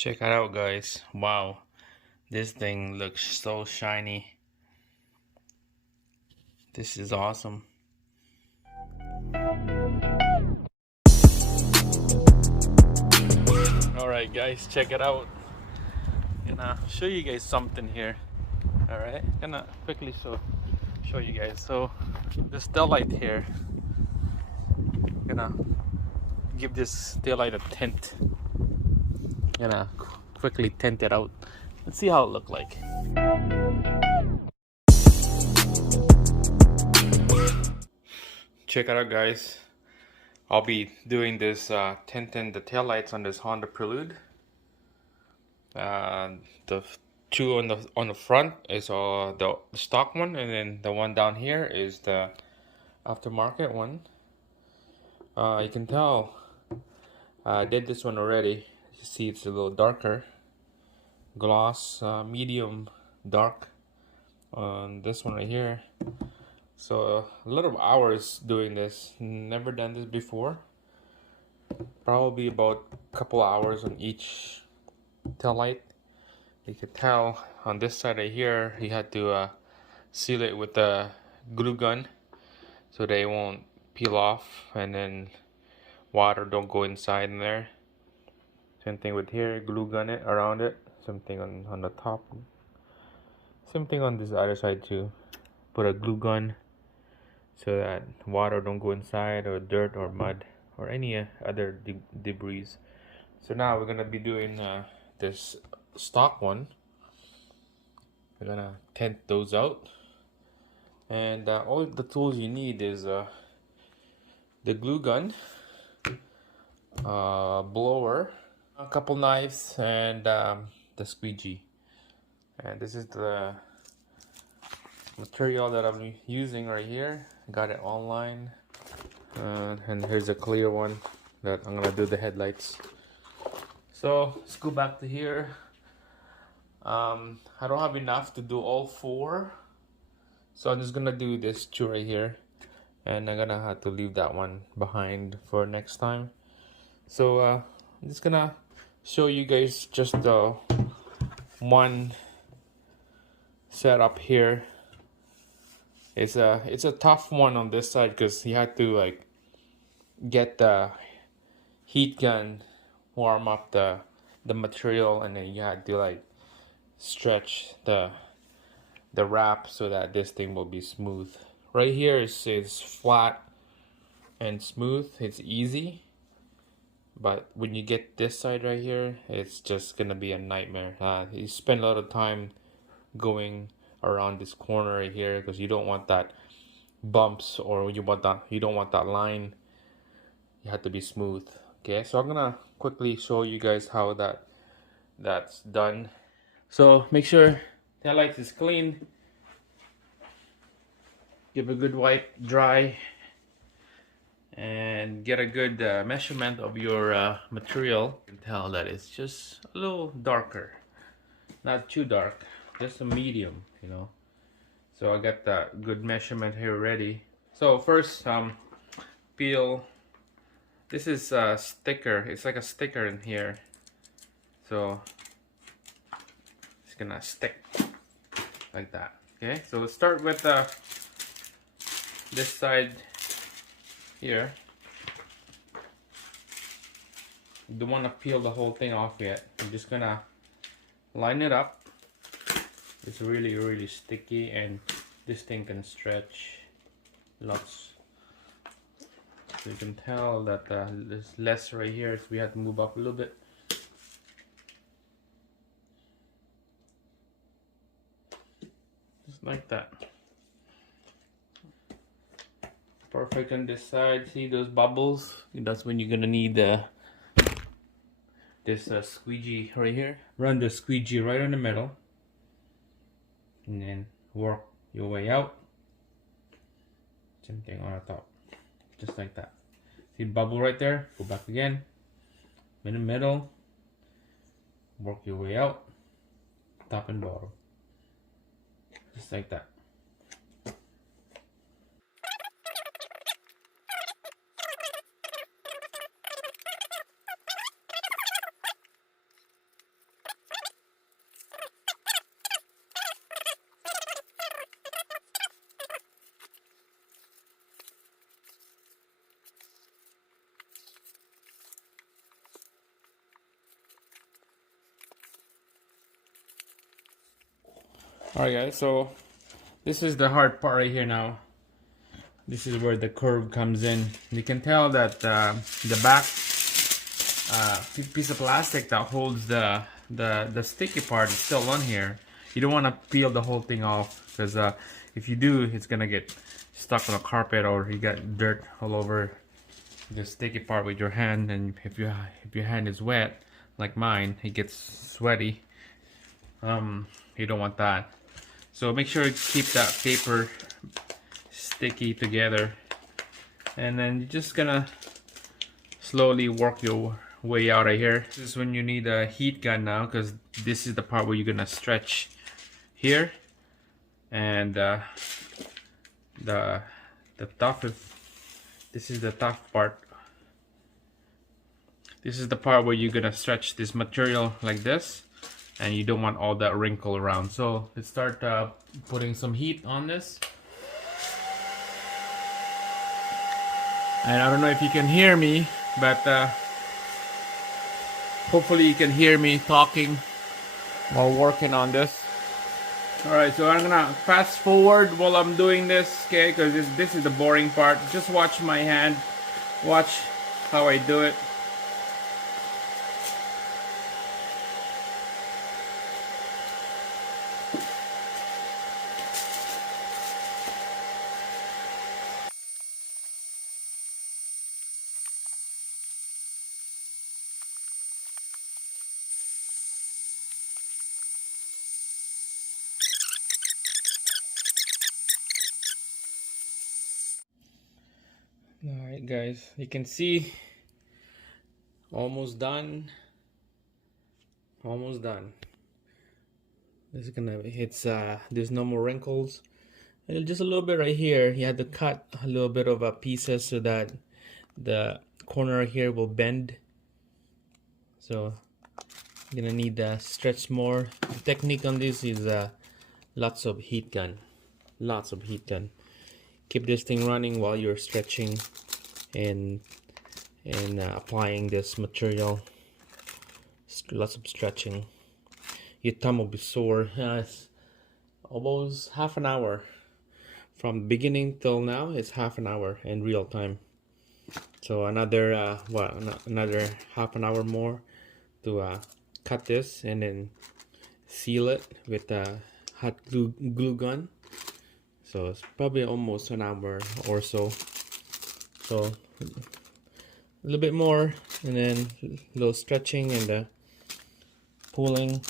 Check it out, guys. Wow, this thing looks so shiny. This is awesome. Alright guys, check it out. Gonna show you guys something here. Alright, gonna quickly show you guys. So this taillight here, gonna give this taillight a tint. Gonna quickly tint it out. Let's see how it look like. Check it out, guys. I'll be doing this tinting the taillights on this Honda Prelude. The two on the front is the stock one, and then the one down here is the aftermarket one. You can tell I did this one already. You see it's a little darker. Gloss, medium dark on this one right here. So a lot of hours doing this. Never done this before. Probably about a couple hours on each taillight. You could tell on this side right here, he had to seal it with a glue gun so they won't peel off, and then water don't go inside in there. Same thing with here, glue gun it around it. Same thing on the top. Same thing on this other side too. Put a glue gun so that water don't go inside, or dirt or mud or any other debris. So now we're gonna be doing this stock one. We're gonna tint those out, and all the tools you need is the glue gun, blower, a couple knives, and the squeegee. And this is the material that I'm using right here. Got it online, and here's a clear one that I'm gonna do the headlights. So let's go back to here. I don't have enough to do all four, so I'm just gonna do this two right here, and I'm gonna have to leave that one behind for next time. So I'm just gonna show you guys just the one setup here. It's a tough one on this side because you had to like get the heat gun, warm up the material, and then you had to like stretch the wrap so that this thing will be smooth. Right here is flat and smooth. It's easy, but when you get this side right here, it's just gonna be a nightmare. You spend a lot of time going around this corner right here because you don't want that bumps, or you don't want that line. You have to be smooth. Okay, so I'm gonna quickly show you guys how that's done. So make sure taillights is clean. Give a good wipe, dry, and get a good measurement of your material. You can tell that it's just a little darker, not too dark, just a medium, you know. So I got that good measurement here ready. So first, peel. This is a sticker. It's like a sticker in here. So it's gonna stick like that. Okay, so let's start with this side here. You don't want to peel the whole thing off yet. I'm just gonna line it up. It's really sticky, and this thing can stretch lots. So you can tell that there's less right here, so we have to move up a little bit. Just like that. Perfect on this side. See those bubbles? That's when you're gonna need this squeegee right here. Run the squeegee right in the middle, and then work your way out. Same thing on the top, just like that. See the bubble right there? Go back again, in the middle, work your way out, top and bottom, just like that. Alright guys, so this is the hard part right here now. This is where the curve comes in. You can tell that the back piece of plastic that holds the sticky part is still on here. You don't want to peel the whole thing off, because if you do, it's gonna get stuck on a carpet, or you got dirt all over the sticky part with your hand. And if your hand is wet like mine, it gets sweaty. You don't want that. So make sure you keep that paper sticky together, and then you're just gonna slowly work your way out of here. This is when you need a heat gun now, because this is the part where you're gonna stretch here, and the toughest. This is the tough part. This is the part where you're gonna stretch this material like this, and you don't want all that wrinkle around. So let's start putting some heat on this. And I don't know if you can hear me, but hopefully you can hear me talking while working on this. Alright, so I'm gonna fast forward while I'm doing this, okay, because this is the boring part. Just watch my hand, watch how I do it. Alright guys, you can see almost done. Almost done. This is gonna, it's there's no more wrinkles. And just a little bit right here, you had to cut a little bit of pieces so that the corner here will bend. So you're gonna need to stretch more. The technique on this is lots of heat gun. Lots of heat gun. Keep this thing running while you're stretching and applying this material. Lots of stretching. Your thumb will be sore. It's almost half an hour. From beginning till now, it's half an hour in real time. So another another half an hour more to cut this and then seal it with a hot glue gun. So it's probably almost an hour or so. So a little bit more, and then a little stretching and pulling,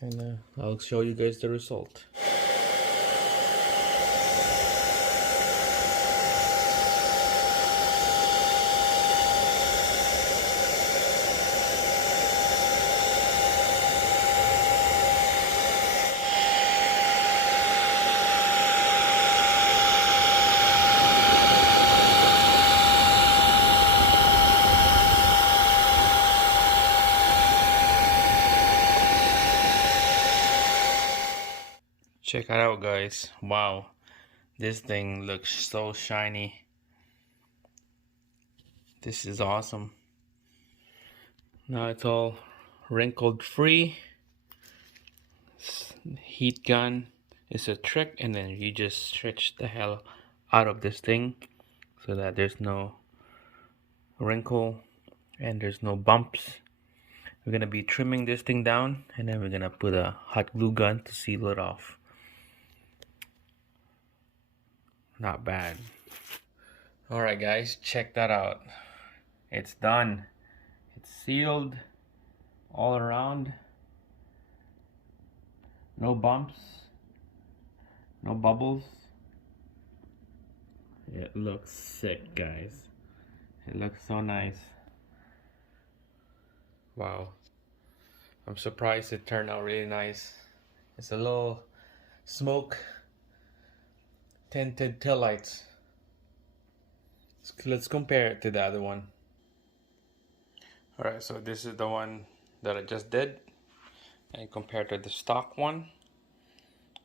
and I'll show you guys the result. Check it out guys, wow, this thing looks so shiny. This is awesome. Now it's all wrinkled free. Heat gun is a trick, and then you just stretch the hell out of this thing so that there's no wrinkle and there's no bumps. We're gonna be trimming this thing down, and then we're gonna put a hot glue gun to seal it off. Not bad. Alright guys, check that out. It's done. It's sealed all around. No bumps, no bubbles. It looks sick guys. It looks so nice. Wow. I'm surprised it turned out really nice. It's a little smoke tinted taillights. Let's compare it to the other one. Alright, so this is the one that I just did, and compared to the stock one,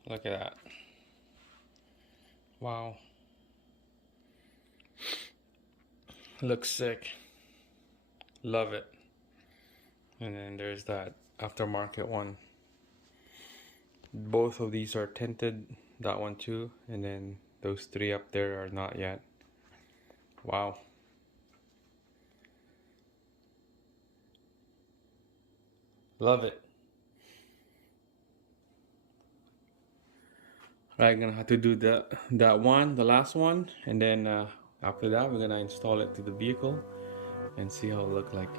look at that. Wow. Looks sick. Love it. And then there's that aftermarket one. Both of these are tinted, that one too, and then those three up there are not yet. Wow. Love it. Right, gonna have to do that one, the last one, and then after that we're gonna install it to the vehicle and see how it look like.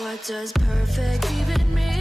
What does perfect even mean?